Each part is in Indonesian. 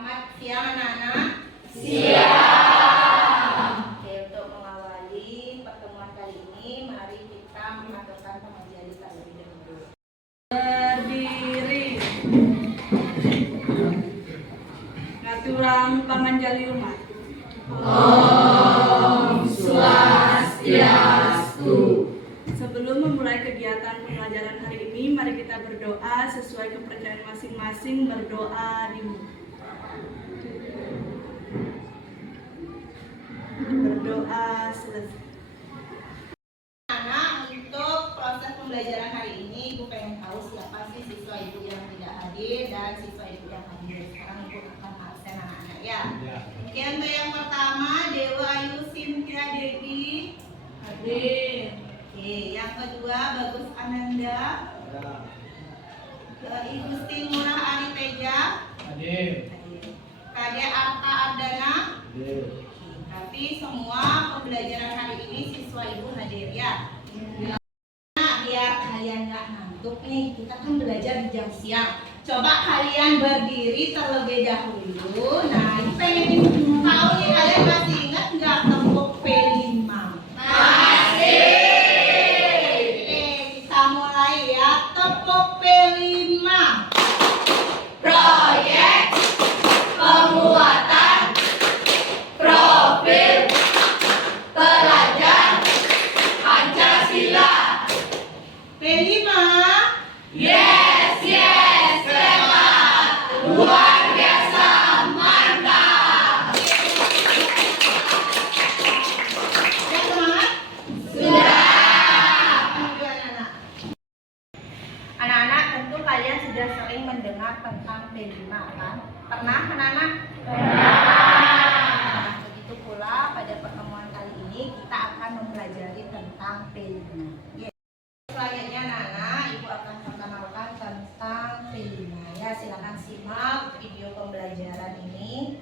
Selamat siang anak-anak. Siang. Oke, untuk mengawali pertemuan kali ini, mari kita mengaturkan pengajian terlebih dahulu. Berdiri. Ngaturan pamanjali umat. Om Swastiastu. Sebelum memulai kegiatan pembelajaran hari ini, mari kita berdoa sesuai kepercayaan masing-masing. Berdoa dulu. Berdoa selesai. Anak, untuk proses pembelajaran hari ini, Ibu pengen tahu siapa sih siswa Ibu yang tidak hadir dan siswa Ibu yang hadir. Sekarang Ibu akan absen anak-anak ya. Oke, untuk yang pertama, Dewa Ayu Cynthia Devi. Hadir. Oke, yang kedua, Bagus Ananda. Igusti Ngurah Ari Teja. Hadir. Kade Arta Ardana. Hadir. Tapi semua pembelajaran hari ini siswa Ibu hadir ya. Nah, biar kalian nggak ngantuk nih, kita kan belajar di jam siang. Coba kalian berdiri terlebih dahulu. Nah, ini pengen tahu nih, kalian masih ingat nggak tembok P5? Masih. Oke, kita mulai ya. Tembok P5. Proyek penguatan profil pelajar Pancasila. P5. Yes, hebat. Luar biasa, mantap. Yang semangat? Sudah. Anak-anak, tentu kalian sudah sering mendengar tentang P5 kan? Pernah anak-anak? Nah, begitu pula pada pertemuan kali ini kita akan mempelajari tentang P5. Selanjutnya anak-anak, Ibu akan perkenalkan tentang P5 ya. Silakan simak video pembelajaran ini.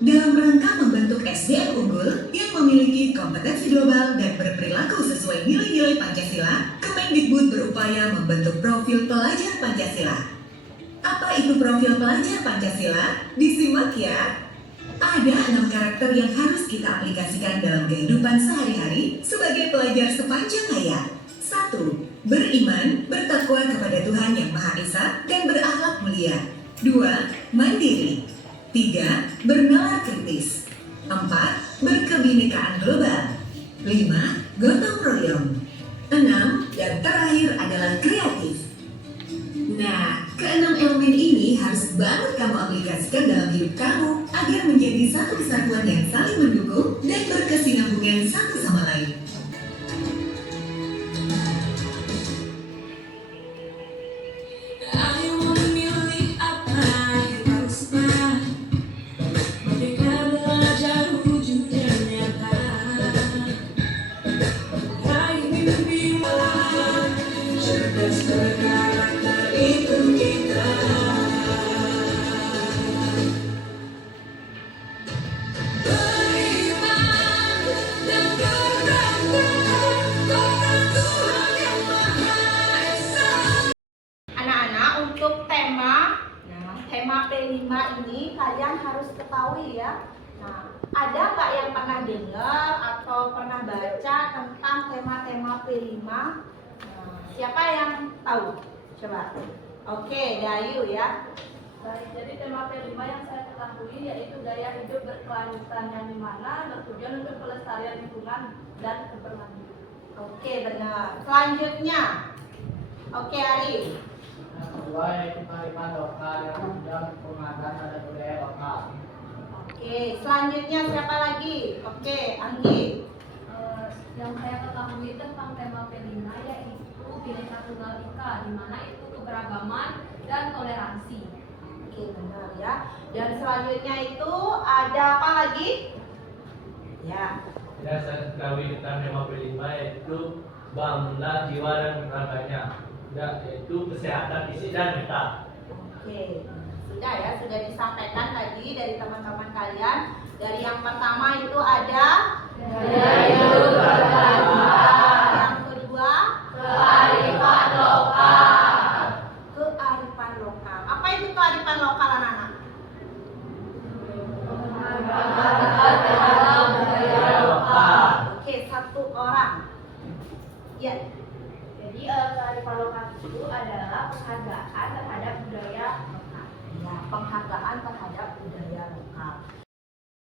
Dalam rangka membentuk SDM unggul yang memiliki kompetensi global dan berperilaku sesuai nilai-nilai Pancasila, Kemendikbud berupaya membentuk profil pelajar Pancasila. Apa itu profil pelajar Pancasila? Disimak ya. Ada 6 karakter yang harus kita aplikasikan dalam kehidupan sehari-hari sebagai pelajar sepanjang hayat. 1. Beriman, bertakwa kepada Tuhan Yang Maha Esa dan berakhlak mulia. 2. Mandiri. 3. Bernalar kritis. 4. Berkebinekaan global. 5. Gotong royong. 6. Dan terakhir adalah kreatif. Nah, keenam elemen ini harus banget kamu aplikasikan dalam hidup kamu agar menjadi satu kesatuan yang saling mendukung dan berkesinambungan satu sama lain. Tema P5 ini kalian harus ketahui ya. Nah, ada nggak yang pernah dengar atau pernah baca tentang tema-tema P5? Nah, siapa yang tahu? Coba. Oke, Dayu ya. Baik, jadi tema P5 yang saya ketahui yaitu gaya hidup berkelanjutan yang dimana bertujuan untuk pelestarian lingkungan dan keberlanjutan. Oke, benar. Selanjutnya. Oke, Ari. Kedua yaitu kearifan lokal yang menunjang pengadaan adat budaya lokal. Oke, selanjutnya siapa lagi? Oke, Anggi. Yang saya ketahui tentang tema P5 yaitu Bhinneka Tunggal Ika, di mana itu keberagaman dan toleransi. Oke, benar ya. Dan selanjutnya itu ada apa lagi? Ya. Ya, saya ketahui tentang tema P5 yaitu bangunlah jiwa dan raganya, yaitu kesehatan fisik dan mental. Oke, sudah ya, sudah disampaikan tadi dari teman-teman kalian. Dari yang pertama itu ada yang kedua Kearifan lokal. kearifan lokal. Apa itu kearifan lokal anak-anak? itu adalah penghargaan terhadap budaya lokal. Ya, penghargaan terhadap budaya lokal.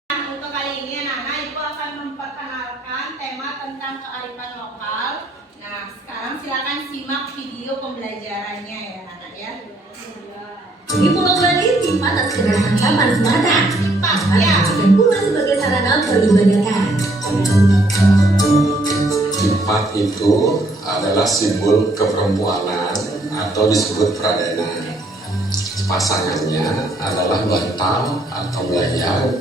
Nah, untuk kali ini anak-anak Ibu akan memperkenalkan tema tentang kearifan lokal. Nah, sekarang silakan simak video pembelajarannya ya anak-anak ya. Di Pulau Bali, timpa tak sekedar ancaman semata, Pak, tapi ya. dijadikan pula sebagai sarana peribadatan. Timpat itu adalah simbol keperempuanan atau disebut pradana. Pasangannya adalah bantal atau belayar.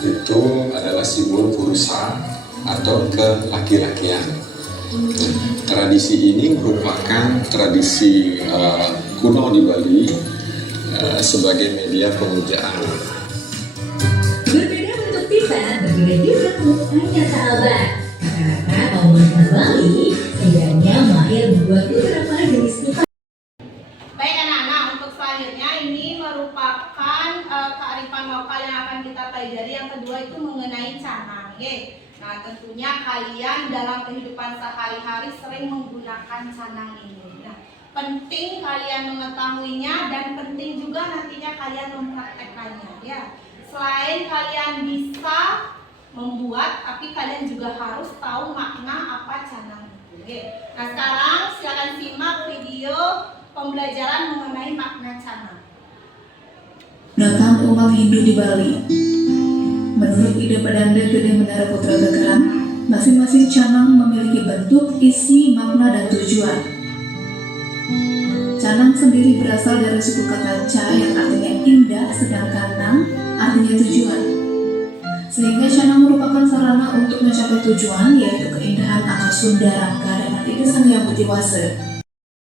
Itu adalah simbol purusa atau kelaki-lakian. Tradisi ini merupakan tradisi kuno di Bali sebagai media pemujaan. Berbeda bentuk timpa, berbeda juga penggunaannya sahabat. Rata-rata kaum wanita Bali setidaknya mahir membuat beberapa jenis timpa. Baik anak-anak, untuk selanjutnya ini merupakan kearifan lokal yang akan kita pelajari. Yang kedua itu mengenai canang. Nah, tentunya kalian dalam kehidupan sehari-hari sering menggunakan canang ini. Nah, penting kalian mengetahuinya dan penting juga nantinya kalian mempraktekkannya ya. Selain kalian bisa membuat, tapi kalian juga harus tahu makna apa canang itu. Nah, sekarang silakan simak video pembelajaran mengenai makna canang. Datang umat Hindu di Bali. Menurut ide Pedanda Gede Menara Putra Gegeran, masing-masing canang memiliki bentuk, isi, makna, dan tujuan. Canang sendiri berasal dari suku kata ca yang artinya indah, sedangkan nang artinya tujuan. Sehingga canang merupakan sarana untuk mencapai tujuan, yaitu keindahan akal sunda rangka dan hati sang yang berjiwase.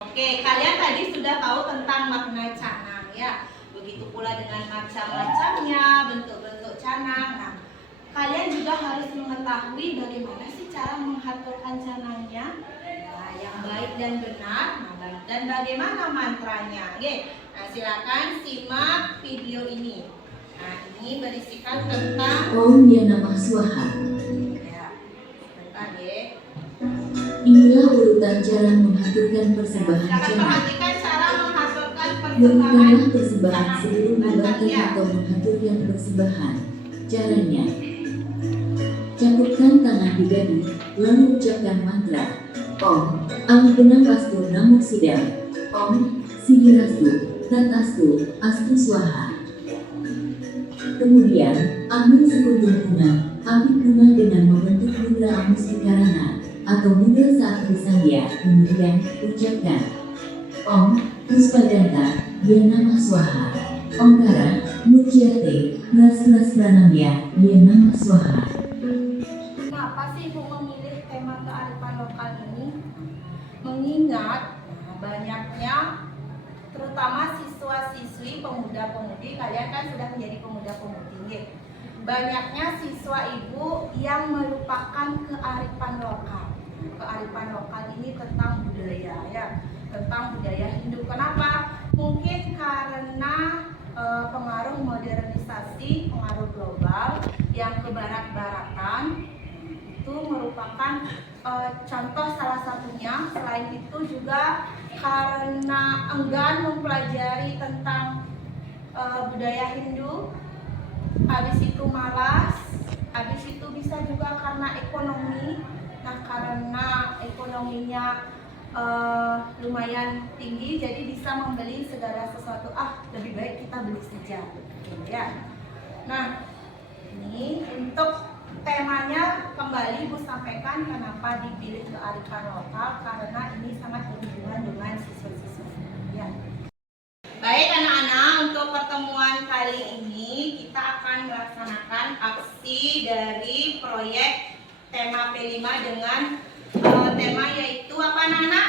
Oke, kalian tadi sudah tahu tentang makna canang ya. Begitu pula dengan macam-macamnya, bentuk-bentuk canang. Nah, kalian juga harus mengetahui bagaimana sih cara mengaturkan canangnya. Nah, yang baik dan benar. Nah, dan bagaimana mantranya. Oke. Nah, silakan simak video ini. Nah, ini berisikan tentang Om Ya Namah Swaha. ya. Bentar ya. Inilah urutan cara mengaturkan persembahan Silakan canang. perhatikan cara mengaturkan persembahan Berikanlah persembahan canang. sebelum dibagikan Ya. atau mengaturkan persembahan. Caranya, cakupkan tangan di dadi, lalu ucapkan mantra Om Amgenam Astu Namo Sidam, Om Sigirastu Tatastu Astu Swaha. Kemudian, ambil sekuntum bunga, ambil bunga dengan membentuk mudra amustikarana atau mudra saat bersandya, kemudian ucapkan Om Puspadanta Ya Namah Swaha, Omkara Mukyate Las Pranamya Ya Namah Swaha. Kenapa sih Ibu memilih tema kearifan lokal ini? Mengingat banyaknya terutama siswa-siswi, pemuda-pemudi, kalian kan sudah menjadi pemuda-pemudi. Banyaknya siswa Ibu yang melupakan kearifan lokal. Kearifan lokal ini tentang budaya ya, tentang budaya Hindu. Kenapa? Mungkin karena pengaruh modernisasi, pengaruh global yang ke barat-baratan itu merupakan contoh salah satunya. Selain itu juga karena enggan mempelajari tentang budaya Hindu, habis itu malas, habis itu bisa juga karena ekonomi. Nah, karena ekonominya lumayan tinggi, jadi bisa membeli segala sesuatu. Lebih baik kita beli saja, gitu ya. Nah, ini untuk temanya kembali Ibu sampaikan kenapa dipilih kearifan lokal, karena ini sangat berhubungan dengan siswa-siswa ya. Baik anak-anak, untuk pertemuan kali ini kita akan melaksanakan aksi dari proyek tema P5 dengan tema yaitu apa anak-anak?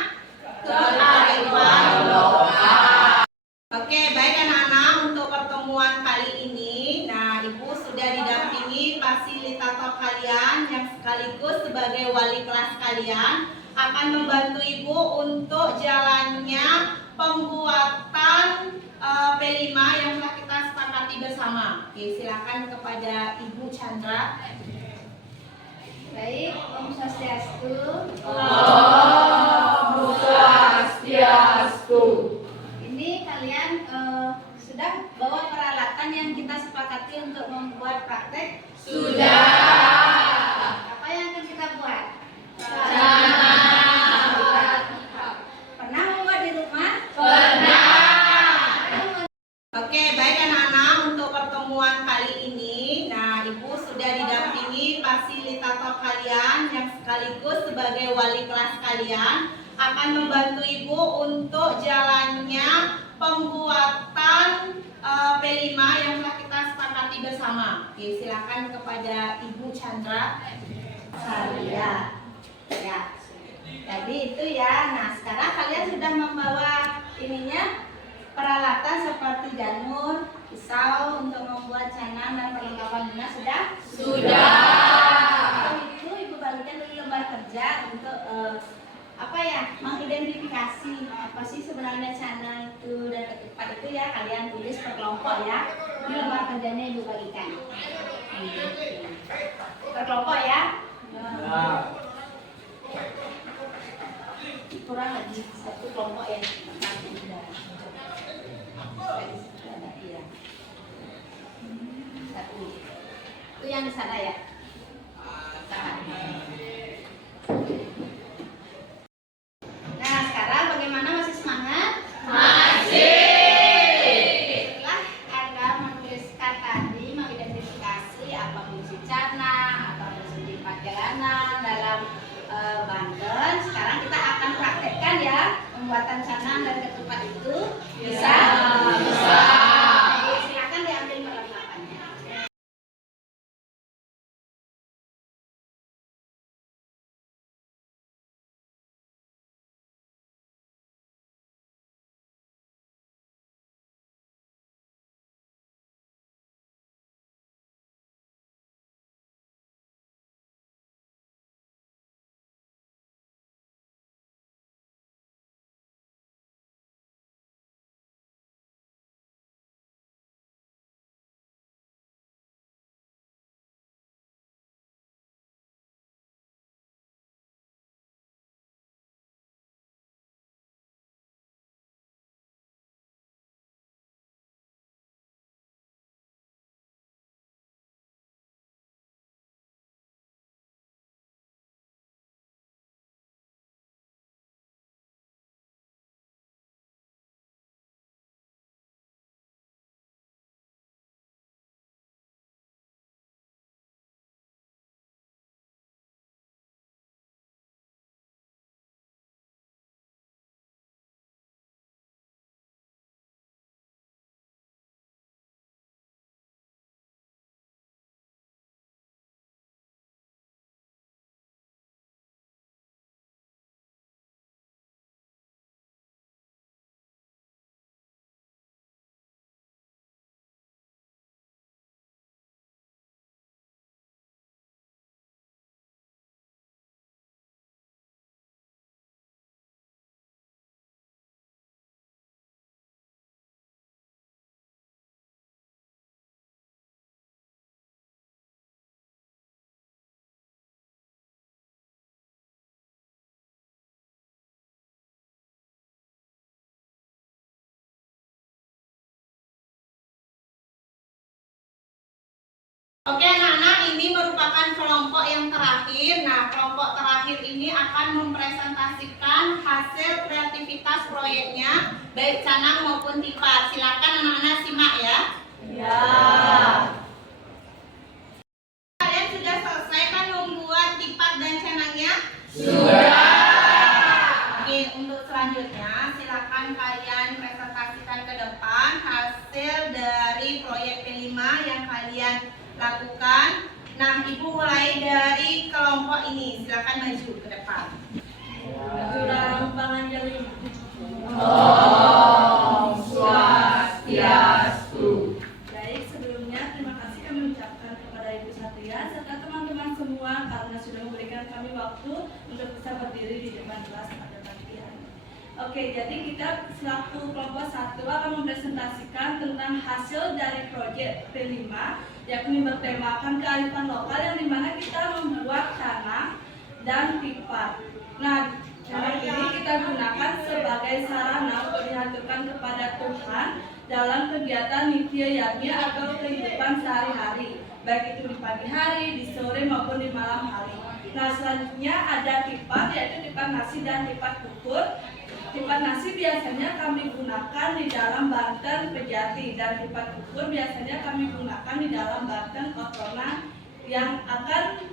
Kearifan lokal. Oke, baik anak-anak, untuk pertemuan kali ini, nah Ibu sudah didampingi fasilitator kalian yang sekaligus sebagai wali kelas kalian akan membantu Ibu untuk jalannya pembuatan P5 yang telah kita sepakati bersama. Oke, silakan kepada Ibu Chandra. Baik, Om Swastiastu. Om Swastiastu. Ini kalian sudah bawa peralatan yang kita sepakati untuk membuat praktek? Sudah. Apa yang akan kita buat? Pernah membuat di rumah? Pernah. Oke, baik anak-anak, untuk pertemuan kali ini, nah Ibu sudah didampingi fasilitator kalian yang sekaligus sebagai wali kelas kalian akan membantu Ibu untuk jalannya pembuatan P5 yang telah kita sepakati bersama. Oke, silakan kepada Ibu Chandra Saria. Ya. Jadi itu ya. Nah, sekarang kalian sudah membawa ininya peralatan seperti janur, pisau untuk membuat canang dan perlengkapan bunga sudah? Sudah. Itu Ibu bagikan dulu lembar kerja untuk mengidentifikasi apa sih sebenarnya canang itu dan ketupat itu ya, kalian tulis per kelompok ya. Ini lembar kerjanya Ibu bagikan. Per kelompok ya. Kurang lagi satu kelompok ya. Satu. Itu yang di sana ya. Nah, sekarang bagaimana, masih semangat? Masih. Setelah Anda menuliskan tadi, mengidentifikasi apa fungsi canang, apa fungsi perjalanan dalam Banten, sekarang kita akan praktekkan ya pembuatan canang dan ketupat itu. Bisa? Bisa. Silakan diambil perlengkapannya. Oke anak-anak, ini merupakan kelompok yang terakhir. Nah, kelompok terakhir ini akan mempresentasikan hasil kreativitas proyeknya, baik canang maupun tipat. Silakan anak-anak simak ya. Ya. Kalian sudah selesai kan membuat tipat dan canangnya? Sudah. Oke, untuk selanjutnya silakan kalian presentasikan ke depan hasil dari proyek P5 yang kalian lakukan. Nah, Ibu mulai dari kelompok ini. Silakan maju ke depan. Kurang panganjali. Om Swastiastu. Baik, sebelumnya terima kasih kami ucapkan kepada Ibu Satria serta teman-teman semua karena sudah memberikan kami waktu untuk bisa berdiri di depan kelas pada pagi hari. Oke, jadi kita selaku kelompok 1 akan mempresentasikan tentang hasil dari proyek P5, yakni bertemakan kearifan lokal yang dimana kita membuat canang dan tipat. Nah, Cara ini kita gunakan sebagai sarana untuk dihaturkan kepada Tuhan dalam kegiatan nityayagnya atau kehidupan sehari-hari, baik itu di pagi hari, di sore maupun di malam hari. Nah, selanjutnya ada tipat, yaitu tipat nasi dan tipat kukur. Tipat nasi biasanya kami gunakan di dalam Banten Pejati, dan tipat kukur biasanya kami gunakan di dalam Banten Otonan yang akan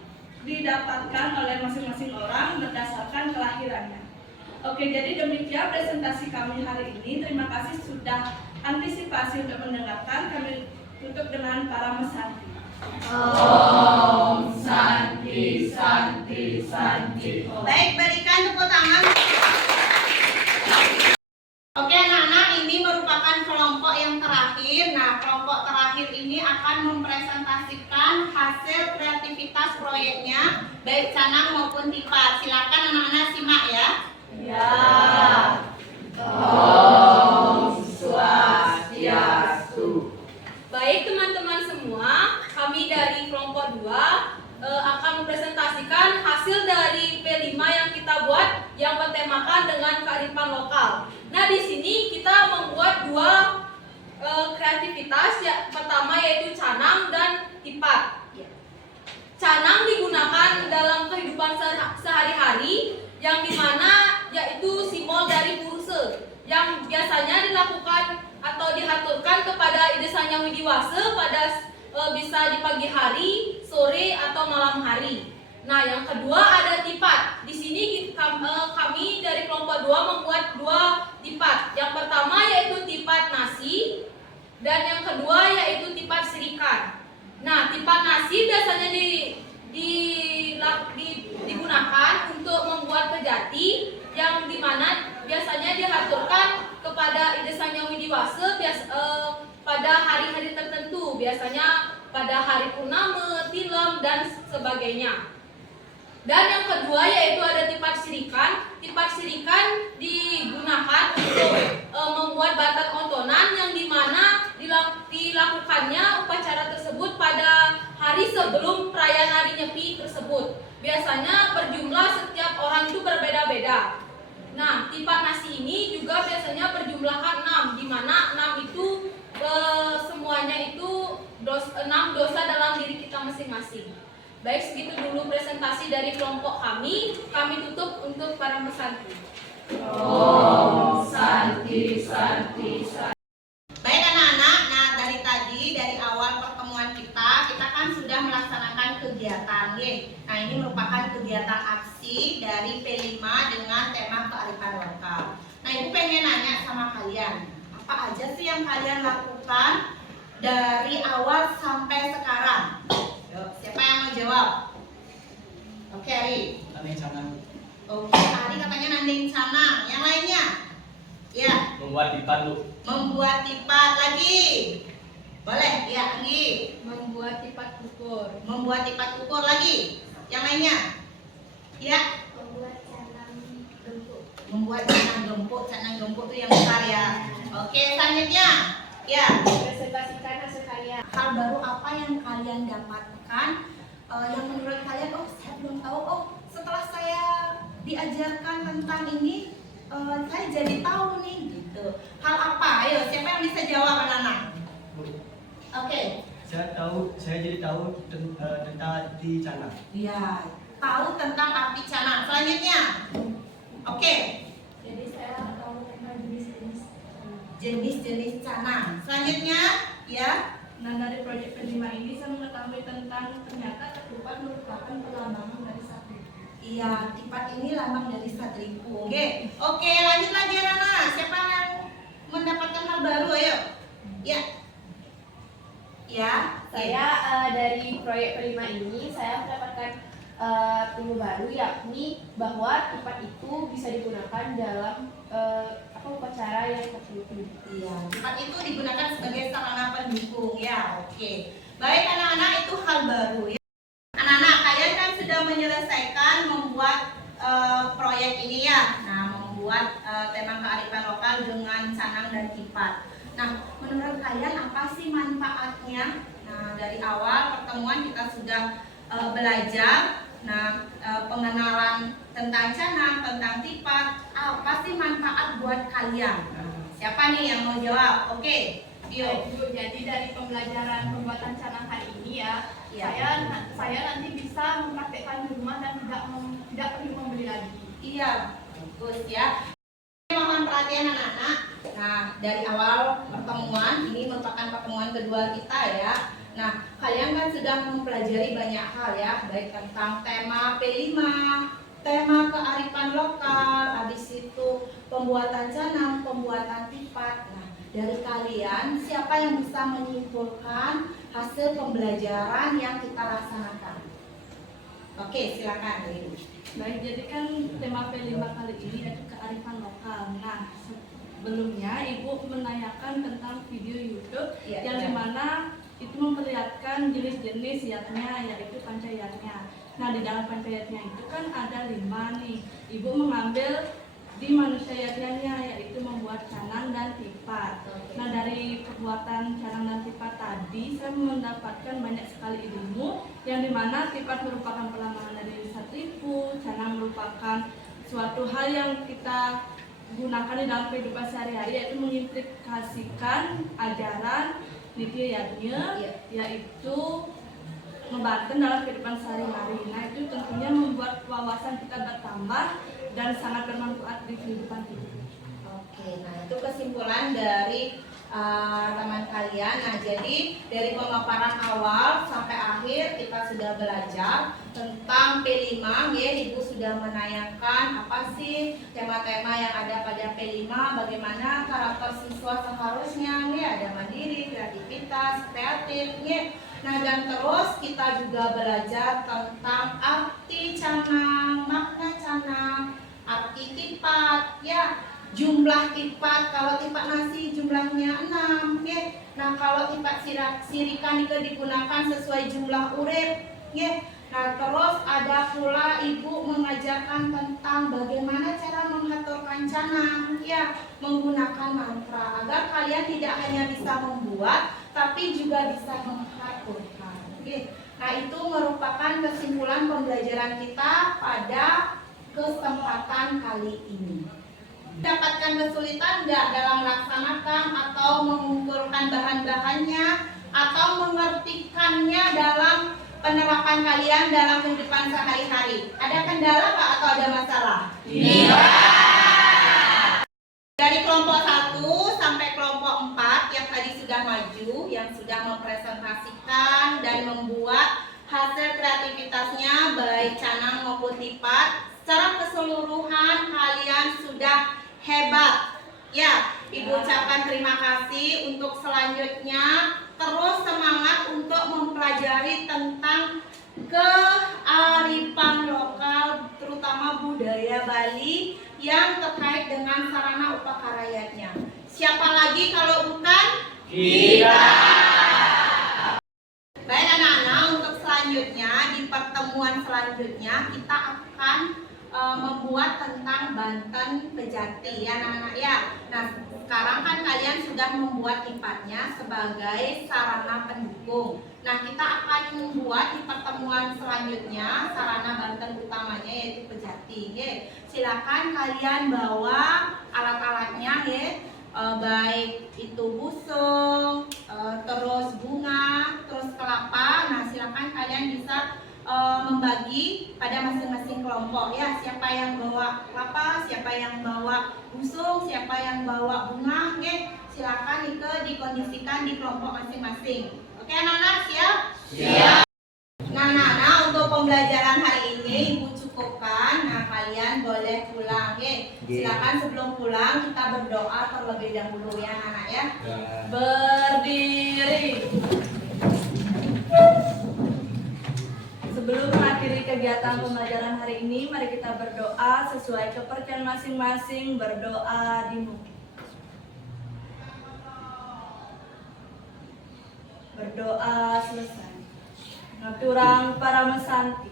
didapatkan oleh masing-masing orang berdasarkan kelahirannya. Oke, jadi demikian presentasi kami hari ini. Terima kasih sudah antisipasi untuk mendengarkan. Kami tutup dengan para mesanti. Om Santi Santi Santi. Baik, berikan tepuk tangan. Oke anak-anak, ini merupakan kelompok yang terakhir. Nah, kelompok terakhir ini akan mempresentasikan hasil kreativitas proyeknya, baik canang maupun tipat. Silakan anak-anak simak ya. Ya. Om Swastiastu. Baik teman-teman semua, kami dari kelompok 2 akan mempresentasikan hasil dari P5 yang kita buat yang bertemakan dengan kearifan lokal. Nah, di sini kita membuat 2 kreativitas. Yang pertama yaitu canang dan tipat. Canang digunakan dalam kehidupan sehari-hari yang dimana yaitu simbol dari puruse yang biasanya dilakukan atau dihaturkan kepada Ide Sang Hyang Widiwasa pada bisa di pagi hari, sore atau malam hari. Nah, yang kedua ada tipat. Di sini kami dari kelompok 2 membuat 2 tipat. Yang pertama yaitu tipat nasi dan yang kedua yaitu tipat sirikan. Nah, tipat nasi biasanya digunakan untuk membuat pejati yang dimana biasanya dihaturkan kepada Ide Sang Hyang Widiwasa pada hari-hari tertentu, biasanya pada hari purnama, tilam, dan sebagainya. Dan yang kedua yaitu ada tipat sirikan. Tipat sirikan digunakan untuk membuat batat ontonan yang dimana dilakukannya upacara tersebut pada hari sebelum perayaan Hari Nyepi tersebut. Biasanya berjumlah setiap orang itu berbeda-beda. Nah, tipat nasi ini juga biasanya berjumlahkan 6, di mana 6 itu semuanya itu 6 dosa dalam diri kita masing-masing. Baik, segitu dulu presentasi dari kelompok kami. Kami tutup untuk para pesanti. Om Santi Santi Santi. Baik anak-anak, nah dari awal pertemuan kita kan sudah melaksanakan kegiatan nih. Nah, ini merupakan kegiatan aksi dari P5 dengan tema kearifan lokal. Nah, Ibu pengen nanya sama kalian, apa aja sih yang kalian lakukan dari awal sampai sekarang? Yuk, siapa yang mau jawab? Oke, Ari. Nanding canang. Oke, Ari katanya nanding canang. Yang lainnya? Ya. Membuat tipat, Bu. Membuat tipat lagi. Boleh, ya, Anggi. Membuat tipat kukur. Membuat tipat kukur lagi. Yang lainnya? Ya. Membuat canang gempuk. Membuat canang gempuk. Canang gempuk itu yang besar ya. Oke, selanjutnya. Ya. Presentasikan hasil karya. Hal baru apa yang kalian dapatkan yang menurut kalian, oh saya belum tahu, oh setelah saya diajarkan tentang ini saya jadi tahu nih gitu. Hal apa? Ayo, siapa yang bisa jawab anak-anak? Oke. Saya jadi tahu tentang arti canang. Iya, tahu tentang arti canang. Selanjutnya. Oke. Jadi saya tahu tentang jenis-jenis canang. Selanjutnya, ya. Nah, dari proyek P5 ini saya mengetahui tentang ternyata ketupat merupakan perlambangan dari sapi. Iya, tipat ini lambang dari Sadripu. Oke, lanjut lagi Rana. Siapa yang mendapatkan hal baru? Ayo. Ya. Ya. Saya dari proyek P5 ini saya mendapatkan ilmu baru, yakni bahwa tipat itu bisa digunakan dalam upacara yang tertentu. Iya, tipat itu digunakan sebagai sarana pendukung ya. Oke. Baik anak-anak, itu hal baru ya. Anak-anak, kalian kan sudah menyelesaikan membuat proyek ini ya. Nah, membuat tema kearifan lokal dengan canang dan tipat. Nah, menurut kalian apa sih manfaatnya? Nah, dari awal pertemuan kita sudah belajar. Nah, pengenalan tentang canang, tentang tipat. Apa sih manfaat buat kalian? Siapa nih yang mau jawab? Oke, Tio. Ibu, jadi dari pembelajaran pembuatan canang hari ini ya, Iya. saya nanti bisa mempraktekkan di rumah dan tidak perlu membeli lagi. Iya, bagus ya. Mohon perhatian anak-anak. Nah, dari awal pertemuan, ini merupakan pertemuan kedua kita ya. Nah, kalian kan sudah mempelajari banyak hal ya, baik tentang tema P5, tema kearifan lokal, habis itu pembuatan canang, pembuatan tipat. Nah, dari kalian siapa yang bisa menyimpulkan hasil pembelajaran yang kita laksanakan? Oke, silakan Ibu. Baik, jadi kan tema P5 kali ini yaitu kearifan lokal. Nah, sebelumnya Ibu menanyakan tentang video YouTube Iya, yang iya. dimana itu memperlihatkan jenis-jenis yatnya, yaitu pancayatnya. Nah, di dalam pancayatnya itu kan ada 5 nih. Ibu mengambil di manusia yatnya, yaitu membuat canang dan tipat. Nah, dari perbuatan canang dan tipat tadi saya mendapatkan banyak sekali ilmu, yang dimana tipat merupakan pelambangan dari satripu, canang merupakan suatu hal yang kita gunakan di dalam kehidupan sehari-hari, yaitu mengimplikasikan ajaran Nitya Yatnya, yaitu membantu dalam kehidupan sehari-hari. Nah, itu tentunya membuat wawasan kita bertambah dan sangat bermanfaat di kehidupan kita. Oke, nah itu kesimpulan dari teman kalian. Nah, jadi dari pemaparan awal sampai akhir kita sudah belajar tentang P5 ya. Ibu sudah menayangkan apa sih tema-tema yang ada pada P5, bagaimana karakter siswa seharusnya ya, ada mandiri, kreativitas, kreatif ya. Nah, dan terus kita juga belajar tentang arti canang, makna canang, arti tipat ya, jumlah tipat. Kalau tipat nasi jumlahnya 6 ya. Nah, kalau tipat sirikan itu digunakan sesuai jumlah urip ya. Nah, terus ada pula Ibu mengajarkan tentang bagaimana cara mengaturkan canang ya, menggunakan mantra agar kalian tidak hanya bisa membuat tapi juga bisa mengaturkan. Oke. Nah, itu merupakan kesimpulan pembelajaran kita pada kesempatan kali ini. Dapatkan kesulitan nggak dalam melaksanakan atau mengumpulkan bahan-bahannya atau mengertikannya dalam penerapan kalian dalam kehidupan sehari-hari? Ada kendala nggak atau ada masalah? Iya. Dari kelompok 1 sampai kelompok 4 yang tadi sudah maju, yang sudah mempresentasikan dan membuat hasil kreativitasnya baik canang maupun tipat, secara keseluruhan kalian sudah hebat. Ya, Ibu ucapkan terima kasih. Untuk selanjutnya terus semangat untuk mempelajari tentang kearifan lokal, terutama budaya Bali yang terkait dengan sarana upakarayatnya. Siapa lagi kalau bukan kita? Baik anak-anak, untuk selanjutnya di pertemuan selanjutnya kita akan membuat tentang Banten Pejati ya anak-anak ya. Nah, sekarang kan kalian sudah membuat tipatnya sebagai sarana pendukung. Nah, kita akan membuat di pertemuan selanjutnya sarana Banten utamanya yaitu Pejati ya. Silakan kalian bawa alat-alatnya ya, baik itu busung, terus bunga, terus kelapa. Nah, silakan kalian bisa membagi pada masing-masing kelompok ya. Siapa yang bawa kelapa, siapa yang bawa busung, siapa yang bawa bunga, oke. Silakan itu dikondisikan di kelompok masing-masing. Oke anak-anak, siap? Siap. Nah, anak-anak, untuk pembelajaran hari ini Ibu cukupkan. Nah, kalian boleh pulang ya. Silakan sebelum pulang kita berdoa terlebih dahulu ya anak-anak ya. Berdiri. Sebelum mengakhiri kegiatan pembelajaran hari ini, mari kita berdoa sesuai kepercayaan masing-masing. Berdoa dimulai. Berdoa selesai. Ngaturang para mesanti.